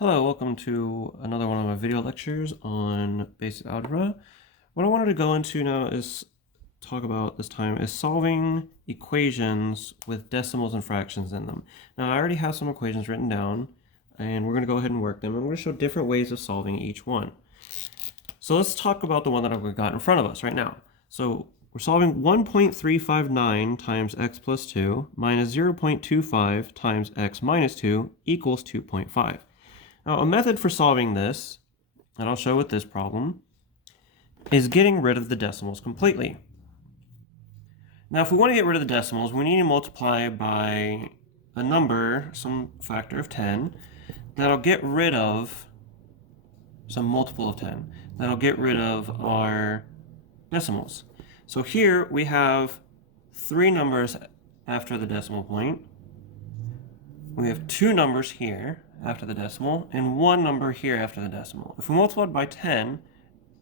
Hello, welcome to another one of my video lectures on basic algebra. What I wanted to go into now is talk about this time is solving equations with decimals and fractions in them. Now I already have some equations written down and we're going to go ahead and work them, and we're going to show different ways of solving each one. So let's talk about the one that I've got in front of us right now. So we're solving 1.359 times x plus 2 minus 0.25 times x minus 2 equals 2.5. Now, a method for solving this, and I'll show with this problem, is getting rid of the decimals completely. Now, if we want to get rid of the decimals, we need to multiply by a number, some factor of 10, that'll get rid of some multiple of 10. That'll get rid of our decimals. So here we have three numbers after the decimal point. We have two numbers here after the decimal, and one number here after the decimal. If we multiplied by 10,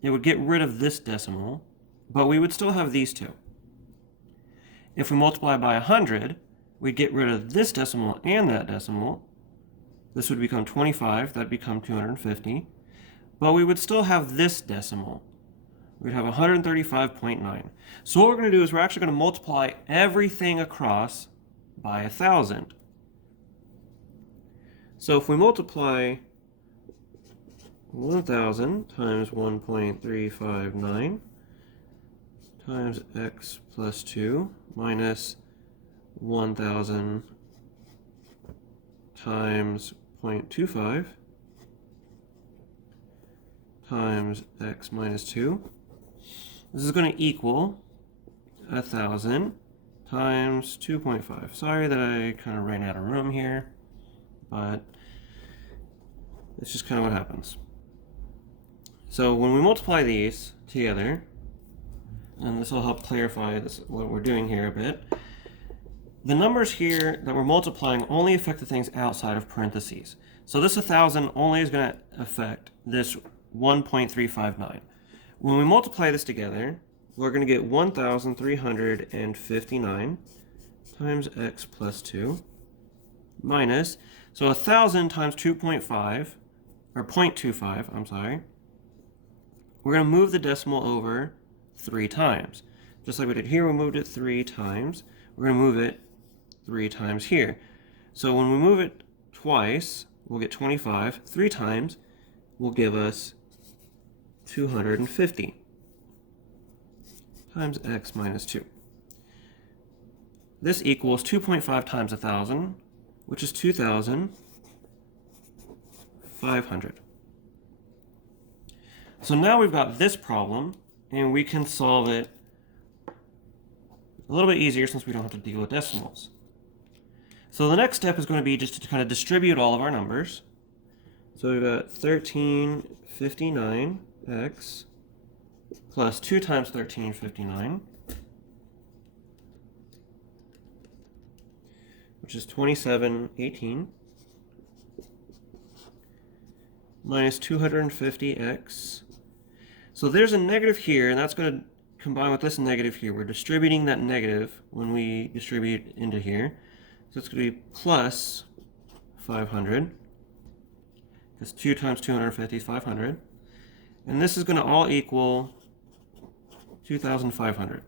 it would get rid of this decimal, but we would still have these two. If we multiply by 100, we'd get rid of this decimal and that decimal. This would become 25, that'd become 250, but we would still have this decimal. We'd have 135.9. So what we're going to do is we're actually going to multiply everything across by 1,000. So if we multiply 1,000 times 1.359 times x plus 2 minus 1,000 times 0.25 times x minus 2, this is going to equal 1,000 times 2.5. Sorry that I kind of ran out of room here, but it's just kind of what happens. So when we multiply these together, and this will help clarify what we're doing here a bit, the numbers here that we're multiplying only affect the things outside of parentheses. So this 1,000 only is going to affect this 1.359. When we multiply this together, we're going to get 1,359 times x plus 2 minus, so 1,000 times 2.5, or 0.25, I'm sorry. We're going to move the decimal over 3 times. Just like we did here, we moved it 3 times. We're going to move it 3 times here. So when we move it twice, we'll get 25. 3 times will give us 250 times x minus 2. This equals 2.5 times 1,000, which is 2,500. So now we've got this problem, and we can solve it a little bit easier since we don't have to deal with decimals. So the next step is going to be just to kind of distribute all of our numbers. So we've got 1359x plus 2 times 1359, which is 2718, minus 250x. So there's a negative here, and that's going to combine with this negative here. We're distributing that negative when we distribute into here. So it's going to be plus 500, because 2 times 250 is 500. And this is going to all equal 2,500.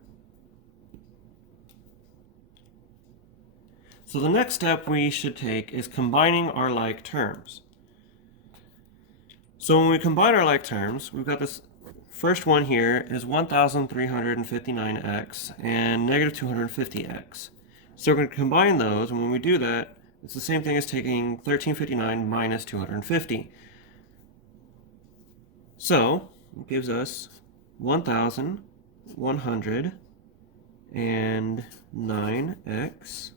So the next step we should take is combining our like terms. So when we combine our like terms, we've got this first one here is 1,359x and negative 250x. So we're going to combine those, and when we do that, it's the same thing as taking 1359 minus 250. So it gives us 1,109x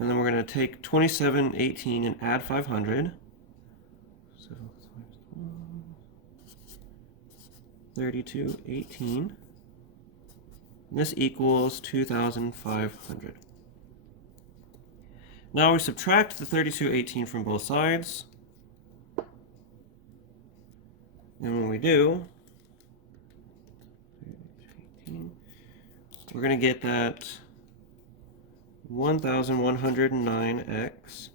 and then we're going to take 2718 and add 500. So 3218. This equals 2,500. Now we subtract the 3218 from both sides. And when we do, we're going to get that 1,109x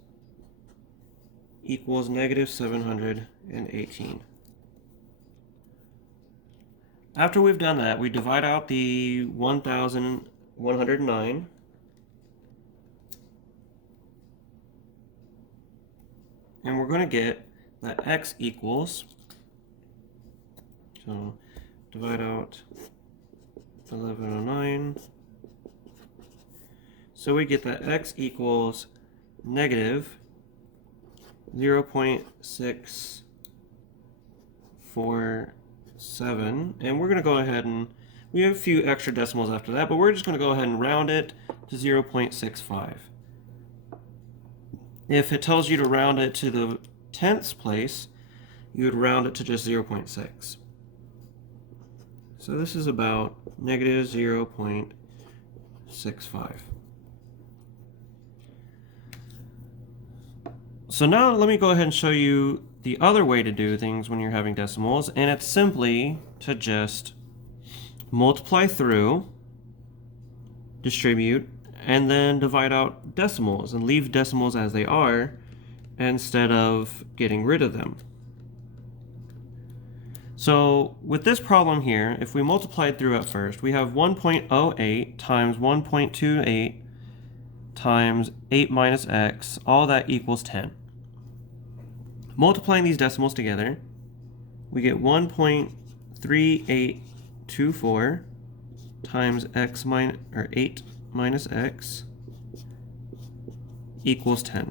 equals negative 718. After we've done that, we divide out the 1,109. And we're going to get that x equals, so divide out 1109. So we get that x equals negative 0.647. And we're going to go ahead and, we have a few extra decimals after that, but we're just going to go ahead and round it to 0.65. If it tells you to round it to the tenths place, you would round it to just 0.6. So this is about negative 0.65. So now let me go ahead and show you the other way to do things when you're having decimals, and it's simply to just multiply through, distribute, and then divide out decimals and leave decimals as they are instead of getting rid of them. So with this problem here, if we multiplied through at first, we have 1.08 times 1.28 times 8 minus x, all that equals 10. Multiplying these decimals together, we get 1.3824 times x minus, or 8 minus x equals 10.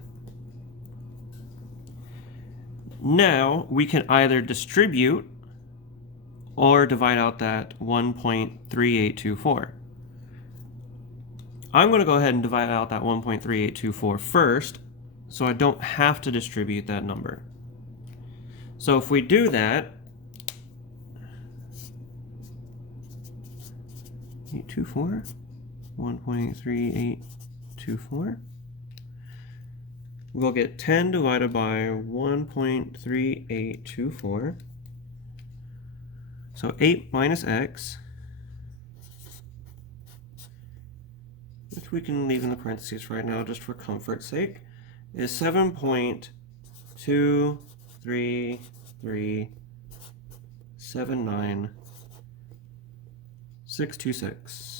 Now we can either distribute or divide out that 1.3824. I'm going to go ahead and divide out that 1.3824 first, so I don't have to distribute that number. So if we do that, 824, 1.3824, we'll get 10 divided by 1.3824. So 8 minus x, which we can leave in the parentheses right now just for comfort's sake, is 7.23379626.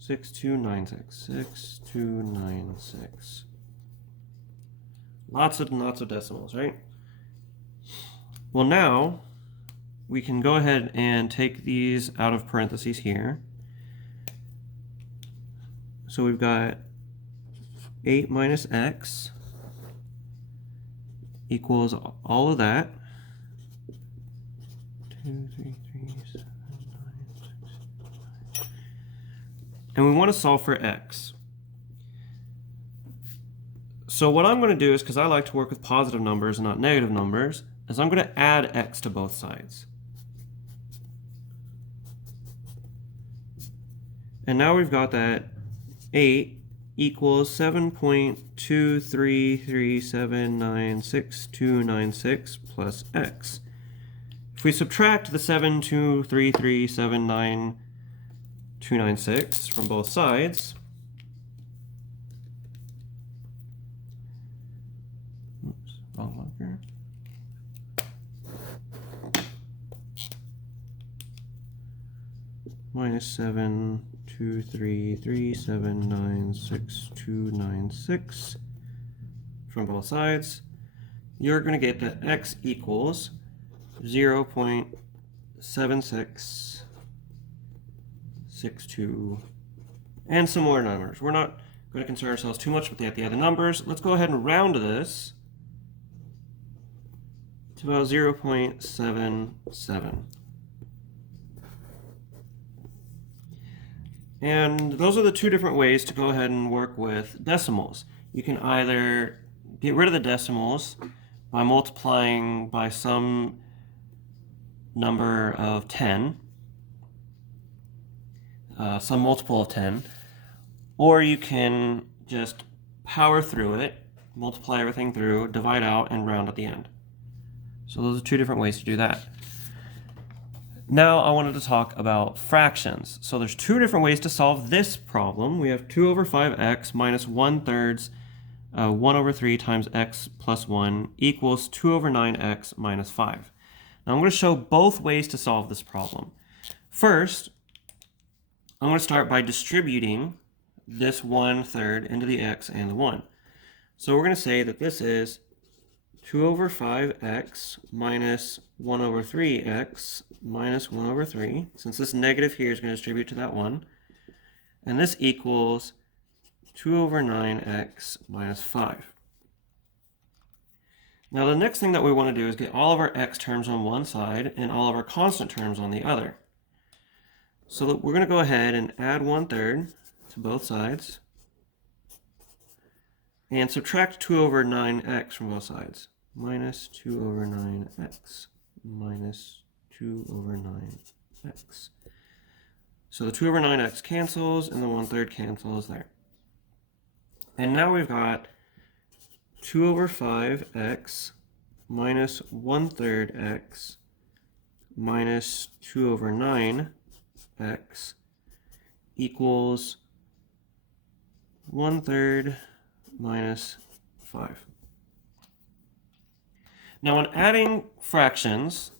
6296. Lots of decimals, right? Well, now we can go ahead and take these out of parentheses here. So we've got 8 minus x equals all of that. 2, 3, 3, 7, 9, 6, 9. And we want to solve for x. So what I'm going to do is, because I like to work with positive numbers and not negative numbers, is I'm going to add x to both sides. And now we've got that 8 equals 7.23379626 plus x. If we subtract the 7.23379296 from both sides, oops, wrong marker. Minus 7.23379626 from both sides, you're going to get that x equals 0.7662 and some more numbers. We're not going to concern ourselves too much with the other numbers. Let's go ahead and round this to about 0.77. And those are the two different ways to go ahead and work with decimals. You can either get rid of the decimals by multiplying by some number of 10, some multiple of 10, or you can just power through it, multiply everything through, divide out, and round at the end. So those are two different ways to do that. Now I wanted to talk about fractions. So there's two different ways to solve this problem. We have 2 over 5x minus 1/3 1 over 3 times x plus 1 equals 2 over 9x minus 5. Now I'm going to show both ways to solve this problem. First, I'm going to start by distributing this 1/3 into the x and the 1. So we're going to say that this is 2 over 5x minus 1 over 3x minus 1 over 3. Since this negative here is going to distribute to that 1. And this equals 2 over 9x minus 5. Now the next thing that we want to do is get all of our x terms on one side and all of our constant terms on the other. So we're going to go ahead and add 1/3 to both sides and subtract 2 over 9x from both sides. Minus 2 over 9x minus 2 over 9x. So the 2 over 9x cancels and the 1/3 cancels there. And now we've got 2 over 5x minus 1/3 x minus 2 over 9x equals 1/3 minus 5. Now when adding fractions,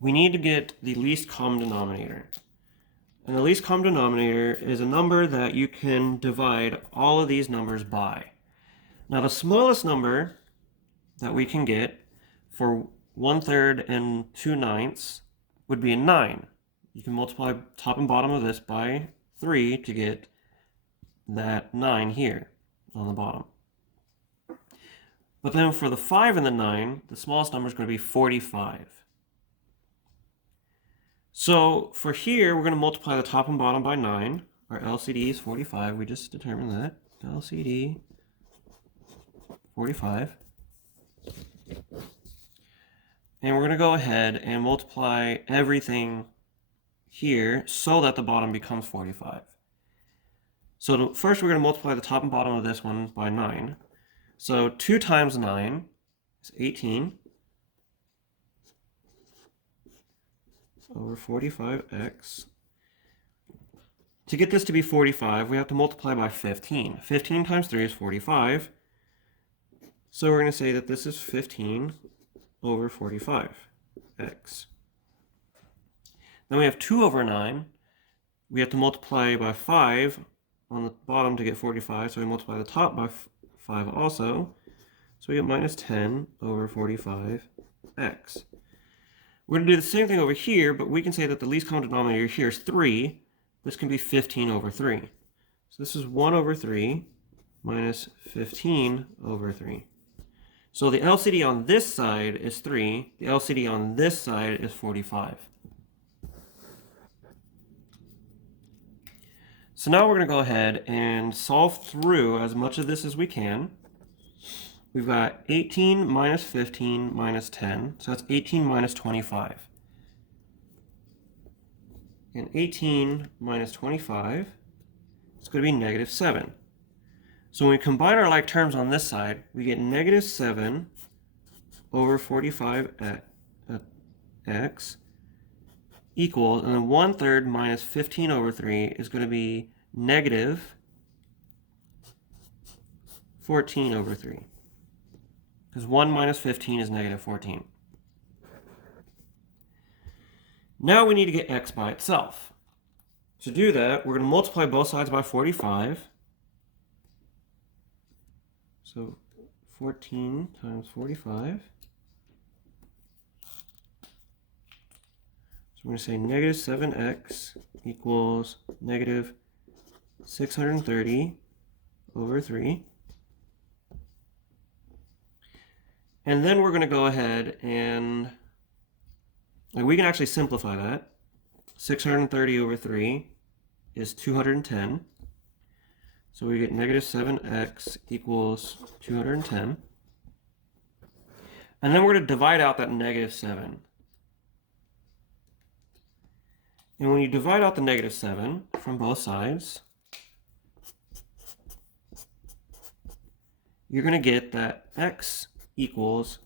we need to get the least common denominator. And the least common denominator is a number that you can divide all of these numbers by. Now the smallest number that we can get for 1/3 and 2/9 would be a 9. You can multiply top and bottom of this by 3 to get that 9 here on the bottom. But then for the 5 and the 9, the smallest number is going to be 45. So for here, we're going to multiply the top and bottom by 9. Our LCD is 45. We just determined that. LCD 45. And we're going to go ahead and multiply everything here so that the bottom becomes 45. So first we're going to multiply the top and bottom of this one by 9. So 2 times 9 is 18 over 45x. To get this to be 45, we have to multiply by 15. 15 times 3 is 45. So we're going to say that this is 15 over 45x. Then we have 2 over 9. We have to multiply by 5 on the bottom to get 45, so we multiply the top by 5 also. So we get minus 10 over 45x. We're going to do the same thing over here, but we can say that the least common denominator here is 3. This can be 15 over 3. So this is 1 over 3 minus 15 over 3. So the LCD on this side is 3. The LCD on this side is 45. So now we're going to go ahead and solve through as much of this as we can. We've got 18 minus 15 minus 10. So that's 18 minus 25. And 18 minus 25 is going to be negative 7. So when we combine our like terms on this side, we get negative 7 over 45x equals, and then 1/3 minus 15 over 3 is going to be negative 14 over 3. Because 1 minus 15 is negative 14. Now we need to get x by itself. To do that, we're going to multiply both sides by 45. So 14 times 45. So we're going to say negative 7x equals negative 630 over 3. And then we're going to go ahead and we can actually simplify that. 630 over 3 is 210. So we get negative 7x equals 210. And then we're going to divide out that negative 7. And when you divide out the negative 7 from both sides, you're going to get that x equals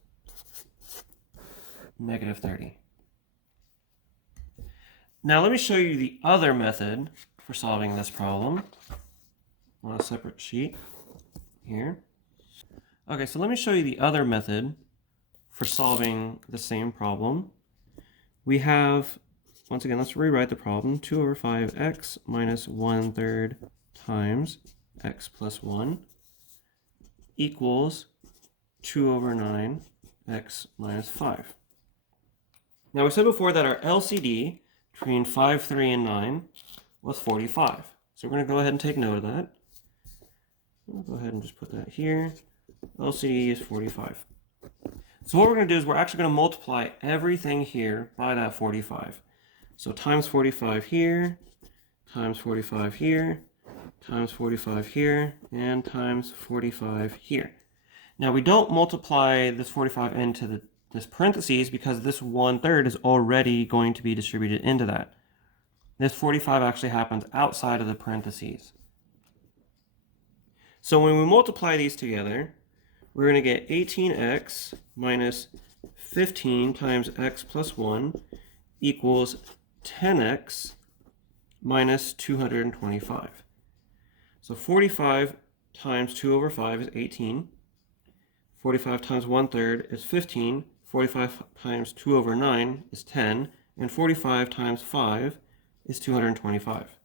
negative 30. Now let me show you the other method for solving this problem on a separate sheet here. Okay, so let me show you the other method for solving the same problem. We have, once again, let's rewrite the problem. 2 over 5x minus 1/3 times x plus 1 equals 2 over 9x minus 5. Now we said before that our LCD between 5, 3, and 9 was 45. So we're going to go ahead and take note of that. I'll go ahead and just put that here. LCD is 45. So what we're going to do is we're actually going to multiply everything here by that 45. So times 45 here, times 45 here, times 45 here, and times 45 here. Now we don't multiply this 45 into this parentheses because this 1/3 is already going to be distributed into that. This 45 actually happens outside of the parentheses. So when we multiply these together, we're going to get 18x minus 15 times x plus 1 equals 10x minus 225. So 45 times 2 over 5 is 18. 45 times 1/3 is 15. 45 times 2 over 9 is 10. And 45 times 5 is 225.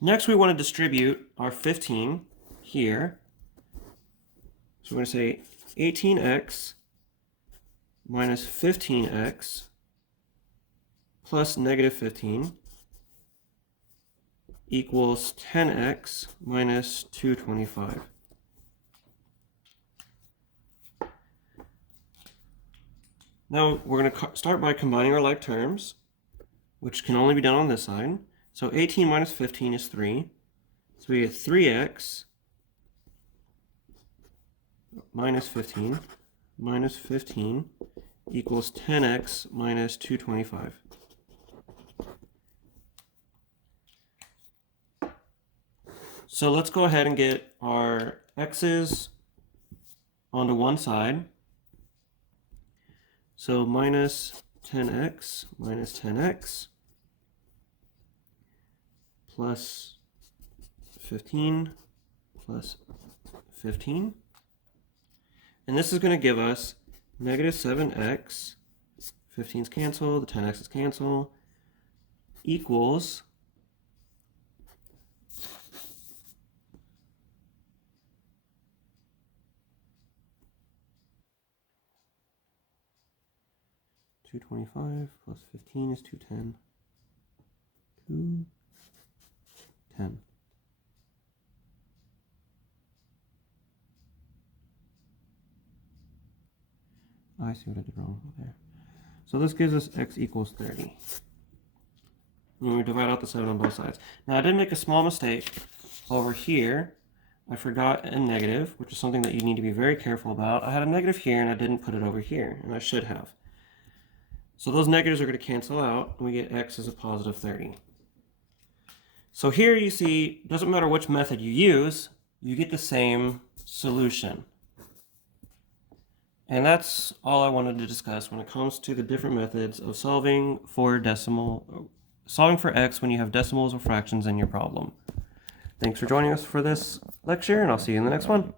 Next, we want to distribute our 15 here. So we're going to say 18x minus 15x plus negative 15 equals 10x minus 225. Now we're going to start by combining our like terms, which can only be done on this side. So 18 minus 15 is 3. So we get 3x minus 15 equals 10x minus 225. So let's go ahead and get our x's onto one side. So minus 10x plus 15 plus 15. And this is going to give us negative 7x, 15's cancel, the 10x's cancel, equals $225 plus 15 is 210. 210. I see what I did wrong there. So this gives us x equals 30. And we divide out the 7 on both sides. Now I did make a small mistake over here. I forgot a negative, which is something that you need to be very careful about. I had a negative here and I didn't put it over here, and I should have. So those negatives are going to cancel out, and we get x is a positive 30. So here you see, doesn't matter which method you use, you get the same solution. And that's all I wanted to discuss when it comes to the different methods of solving for x when you have decimals or fractions in your problem. Thanks for joining us for this lecture, and I'll see you in the next one.